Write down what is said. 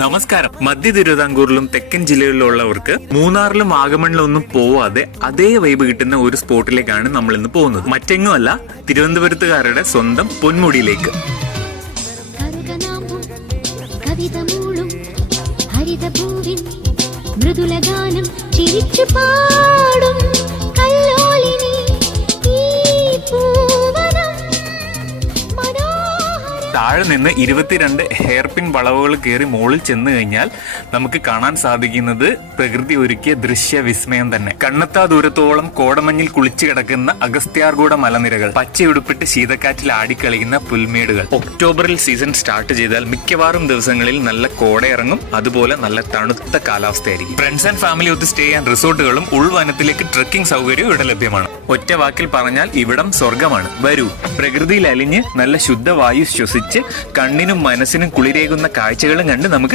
നമസ്കാരം. മധ്യ തിരുവിതാംകൂറിലും തെക്കൻ ജില്ലകളിലുള്ളവർക്ക് മൂന്നാറിലും വാഗമണിലും ഒന്നും പോവാതെ അതേ വൈബ് കിട്ടുന്ന ഒരു സ്പോട്ടിലേക്കാണ് നമ്മൾ ഇന്ന് പോകുന്നത്. മറ്റെങ്ങുമല്ല, തിരുവനന്തപുരത്തുകാരുടെ സ്വന്തം പൊന്മുടിയിലേക്ക്. മൃദുലഗാനം ചിരിച്ചു പാടും കല്ലോലിനി ഈ പൂവനം താഴെ നിന്ന് 22 ഹെയർപിൻ വളവുകൾ കയറി മുകളിൽ ചെന്ന് കഴിഞ്ഞാൽ നമുക്ക് കാണാൻ സാധിക്കുന്നത് പ്രകൃതി ഒരുക്കിയ ദൃശ്യ വിസ്മയം തന്നെ. കണ്ണെത്താ ദൂരത്തോളം കോടമഞ്ഞിൽ കുളിച്ചു കിടക്കുന്ന അഗസ്ത്യാർകൂട മലനിരകൾ, പച്ചയുടുപ്പിട്ട് ശീതക്കാറ്റിൽ ആടിക്കളിക്കുന്ന പുൽമേടുകൾ. ഒക്ടോബറിൽ സീസൺ സ്റ്റാർട്ട് ചെയ്താൽ മിക്കവാറും ദിവസങ്ങളിൽ നല്ല കോടയിറങ്ങും. അതുപോലെ നല്ല തണുത്ത കാലാവസ്ഥയായിരിക്കും. ഫ്രണ്ട്സ് ആൻഡ് ഫാമിലി ഒത്ത് സ്റ്റേ ചെയ്യാൻ റിസോർട്ടുകളും ഉൾവനത്തിലേക്ക് ട്രക്കിംഗ് സൗകര്യവും ഇവിടെ ലഭ്യമാണ്. ഒറ്റ വാക്കിൽ പറഞ്ഞാൽ ഇവിടം സ്വർഗമാണ്. വരൂ, പ്രകൃതിയിൽ അലിഞ്ഞ് നല്ല ശുദ്ധവായു ശ്വസിച്ച് കണ്ണിനും മനസ്സിനും കുളിരേകുന്ന കാഴ്ചകളും കണ്ട് നമുക്ക്